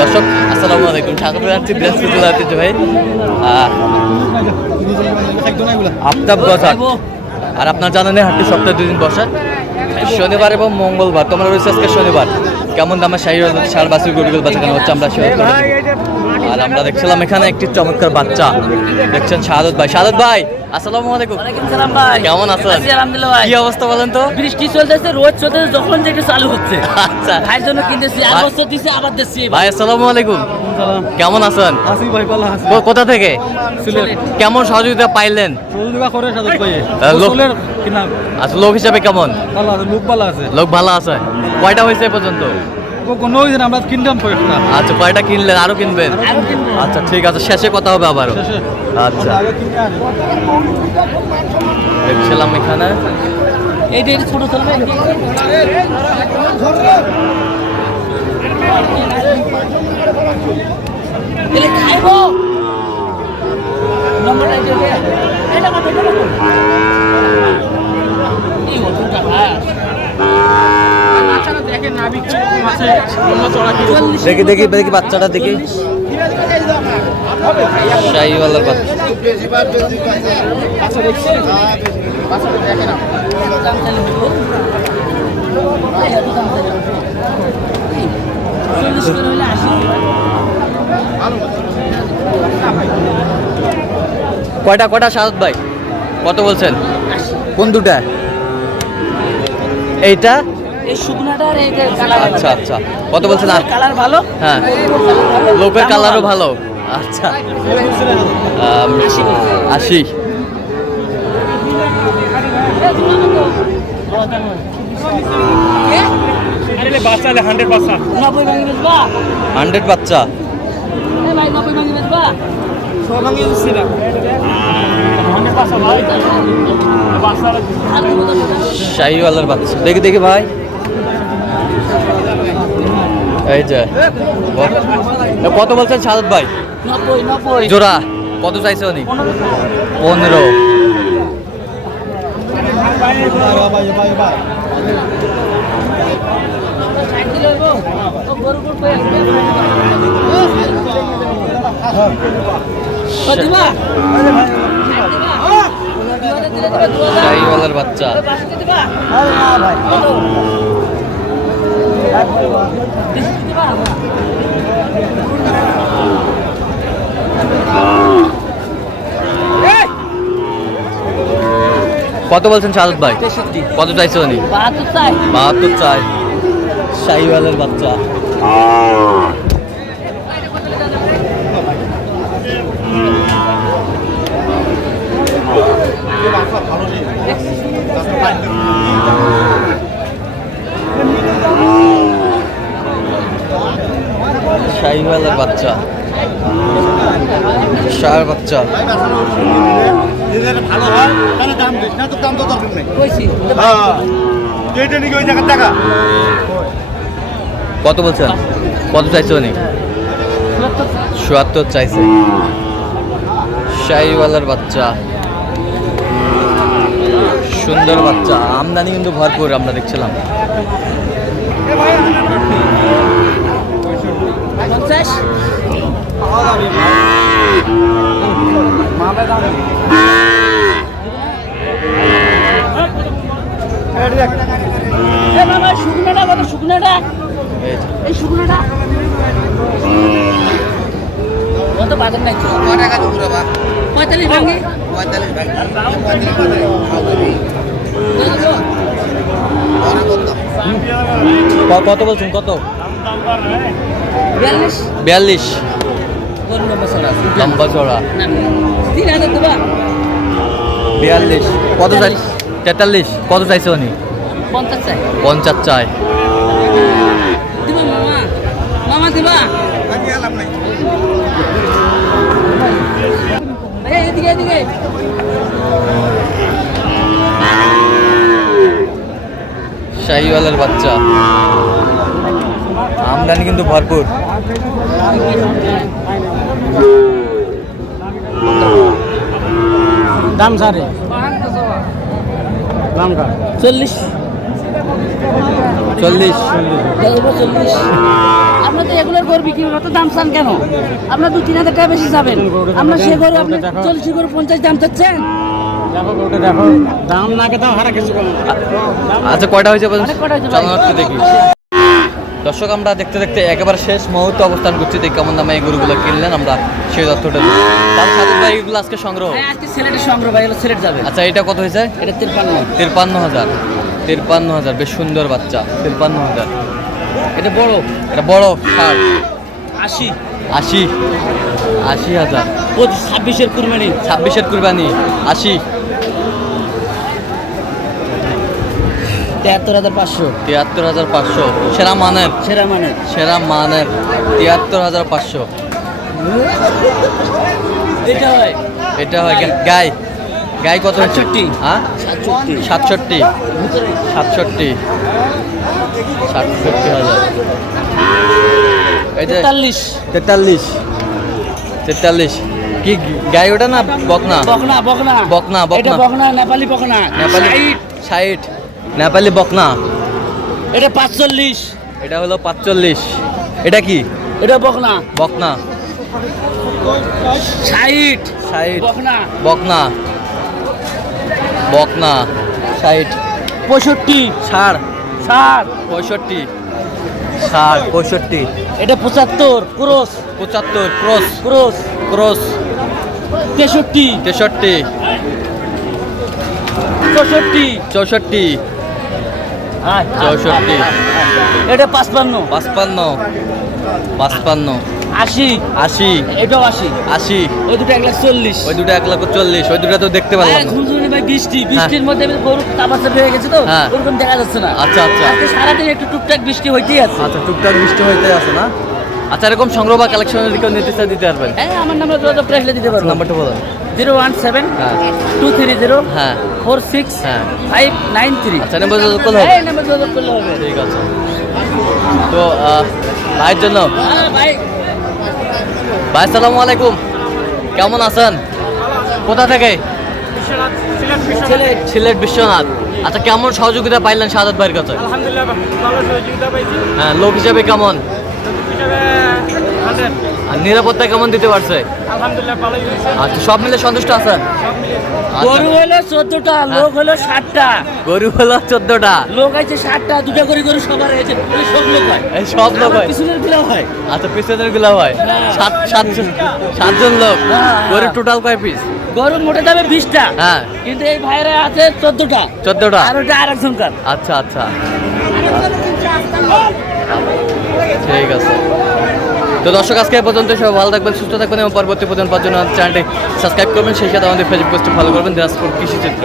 দর্শক, আসসালামু আলাইকুম। স্বাগত জানাচ্ছি বৃহস্পতিবার ঐতিহ্য ভাই। আফতাব গজার। আর আপনার জানেন হাটটি সপ্তাহে দুদিন বসে। শনিবার এবং মঙ্গলবার, তোমরা রয়েছে আজকে শনিবার। কেমন দামে শাহী সার বাসি গরুগুলো বাঁচানো হচ্ছে আমরা শেয়ার আর আমরা দেখছিলাম এখানে একটি চমৎকার বাচ্চা। দেখছেন শাহাদত ভাই। শাহাদত ভাই আসসালামু আলাইকুম। ওয়ালাইকুম সালাম ভাই। কেমন আছেন? আছি আলহামদুলিল্লাহ ভাই। কি অবস্থা বলেন তো? বৃষ্টি চলতেছে রোদ চলতেছে যখন যেটা চালু হচ্ছে। আচ্ছা। ভাইয়ের জন্য কিনতেছি আর বছর দিছে আবার দিচ্ছি। ভাই আসসালামু আলাইকুম। কেমন আছেন? আসি ভাই আসি কো- কোথা থেকে? সিলেট। কেমন সহযোগিতা পাইলেন? সহযোগিতা করে তা লোক- কিনা আচ্ছা লোক হিসাবে কেমন? ভালো আছে লোক ভালো আছে। লোক ভালো আছে। কয়টা হয়েছে পর্যন্ত? কোনো দিন আমরা কিনতাম কয়েকটা। আচ্ছা কয়টা কিনলেন আরও কিনবেন? আচ্ছা ঠিক আছে শেষে কথা হবে আবারও। আচ্ছা। দেখছিলাম এখানে। একটু ছোট চলবে এলে খাইবো নম্বরটা দিয়ে দে। এটা কত এটা কত? এই ওষুধটা ভাই। চল্লিশ। দেখি দেখি দেখি বাচ্চাটা দেখি। শাহিওয়ালার বাচ্চা। কয়টা কয়টা সাদ ভাই? কত বলছেন? কোন দুটা? এইটা? এই শুকনাটা আর এই যে কালার আচ্ছা আচ্ছা। কত বলছেন? আর কালার ভালো? হ্যাঁ। লোকের কালারও ভালো। আচ্ছা। আশি। হান্ড্রেড বাচ্চা। শাহিওয়ালার বাচ্চা। দেখি দেখি ভাই। এই যে কত বলছেন সাদত ভাই? জোড়া কত চাইছে উনি? পনেরো। বাচ্চা? কত? বলছেন সাদত ভাই? কত চাইছে উনি? বাহাত্তর চাই? বাহাত্তর চাই। শাহিওয়ালের বাচ্চা। বাচ্চা। ভালো হয় তাহলে দাম দিস না তো দাম তো দরকার নেই কইছি। ওই জায়গার টাকা। কত বলছেন? কত চাইছে উনি? চুয়াত্তর চাইছে। শাহিওয়ালার বাচ্চা। সুন্দর বাচ্চা। আমদানি কিন্তু ভরপুর আমরা দেখছিলাম। পঞ্চাশ? শুকনোটা কত? শুকনোটা? এই শুকনোটা? কত বাজার নাই তো? পঁয়তাল্লিশ ভাঙি? ক- কত বলছেন কত? বিয়াল্লিশ। বিয়াল্লিশ। লম্বা চড়া বিয়াল্লিশ। কত চাই তেতাল্লিশ। কত চাইছে উনি? পঞ্চাশ চাই। শাহিওয়ালার বাচ্চা। আমদানি কিন্তু ভরপুর। দাম সারে দাম চল্লিশ। চল্লিশ। চল্লিশ। আপনার তো এগুলোর গরু বিক্রি করব দাম চান কেন? আপনার দু তিন হাজার টাকা বেশি যাবেন। আপনার সে গরু আপনি চল্লিশ গরু পঞ্চাশ দাম চাচ্ছেন? দেখো দাম না দাম হারা কিছু আচ্ছা কয়টা হয়েছে দেখি। দর্শক আমরা দেখতে দেখতে একেবারে শেষ মুহূর্তে অবস্থান করছি। দেখি কেমন দামে এই গরুগুলো কিনলেন আমরা সেই তথ্যটা তাহলে সাথে ভাই এগুলো আজকে সংগ্রহ? হ্যাঁ আজকে সিলেটের সংগ্রহ ভাই এগুলো সিলেট যাবে। আচ্ছা এটা কত হয়েছে? এটা তিরপান্ন। তিরপান্ন হাজার। তিরপান্ন হাজার বেশ সুন্দর বাচ্চা। তিরপান্ন হাজার। এটা বড়। এটা বড় ষাট। আশি। আশি। আশি হাজার। ছাব্বিশের কুরবানি। ছাব্বিশের কুরবানি। আশি। তেহাত্তর হাজার পাঁচশো। তিয়াত্তর হাজার পাঁচশো। সেরা মানের সেরা মানে। সেরা মানের তিয়াত্তর হাজার পাঁচশো। এটা হয়। এটা হয় গাই। গাই কত? সাতষট্টি। হ্যাঁ সাতষট্টি। সাতষট্টি। সাতষট্টি। হাজার। এই যে তেতাল্লিশ। তেতাল্লিশ। তেতাল্লিশ। কি গাই ওটা না বকনা? বকনা বকনা। বকনা, বকনা। নেপালি বকনা। নেপালি ষাট। নেপালি বকনা। এটা পাঁচচল্লিশ। এটা হলো পাঁচচল্লিশ। এটা কি? এটা বকনা। বকনা। ষাট। ষাট। বকনা। বকনা। বকনা। ষাট। পঁয়ষট্টি। ষাট। ষাট। পঁয়ষট্টি। ষাট পঁয়ষট্টি। এটা পঁচাত্তর ক্রোশ পঁচাত্তর ক্রস। ক্রোশ ক্রস। তেষট্টি। তেষট্টি। চৌষট্টি। চৌষট্টি। চৌষট্টি। এটা পাঁচপান্ন। পাঁচপান্ন। পাঁচপান্ন। আশি। আশি। এটাও আশি। আশি। ওই দুটো এক লাখ চল্লিশ। ওই দুটো এক লাখ চল্লিশ। ওই দুটো তো দেখতে পারলাম না। ভাই বৃষ্টি। বৃষ্টির মধ্যে গরু তাপাসা হয়ে গেছে তো। হ্যাঁ। ওরকম দেখা যাচ্ছে না। আচ্ছা, আচ্ছা। সারাদিন একটু টুকটাক বৃষ্টি হইতেই আছে। আচ্ছা টুকটাক বৃষ্টি হইতে আছে না? আচ্ছা এরকম সংগ্রহ বা কালেকশনের দিকেও নির্দেশিত দিতে পারবেন? হ্যাঁ আমার নাম্বার যোগাযোগ করে দিতে পারব। নাম্বারটা বলুন। জিরো ওয়ান সেভেন হ্যাঁ। টু থ্রি জিরো হ্যাঁ। ফোর সিক্স হ্যাঁ। Five nine three. আচ্ছা নাম্বার যোগাযোগ করলে হবে? নাম্বার যোগাযোগ করলে হবে। ঠিক আছে। তো ভাইয়ের জন্য। হ্যাঁ, ভাই। ভাই সালামু আলাইকুম। কেমন আছেন? কোথা থেকে? সিলেট বিশ্বনাথ। আচ্ছা কেমন সহযোগিতা পাইলেন সাদাত ভাইয়ের কাছে? আলহামদুলিল্লাহ ভালো সহযোগিতা পাইছি। হ্যাঁ লোক হিসাবে কেমন? আর নিরাপত্তা কেমন দিতে পারছে? আলহামদুলিল্লাহ ভালোই হয়েছে। আচ্ছা সব মিলে সন্তুষ্ট আছেন? আচ্ছা, গরু হলো চোদ্দটা লোক হলো ষাটটা গরু হলো চোদ্দটা। লোক আছে ষাটটা দুটা করে গরু সবার পুরো সব লোক হয়। এই সব লোক হয়। পিছনেরগুলো হয়। আচ্ছা পিছনেরগুলো হয়। হ্যাঁ। সাত সাতজন সাতজন লোক। হ্যাঁ, গরু। টোটাল কয় পিস গরু মোটে যাবে বিশটা। হ্যাঁ। কিন্তু এই ভাইরা আছে চোদ্দটা। চোদ্দটা। আর ওটা আর একজনকার আচ্ছা। আচ্ছা। ঠিক আছে। তো দর্শক, আজকে পর্যন্ত সব ভালো থাকবেন, সুস্থ থাকবেন এবং পরবর্তী পর্যন্ত পাওয়ার চ্যানেলটি সাবস্ক্রাইব করবেন। সেই সাথে আমাদের ফেসবুক পেজটি ফলো করবেন, দিনাজপুর কৃষি চিত্র।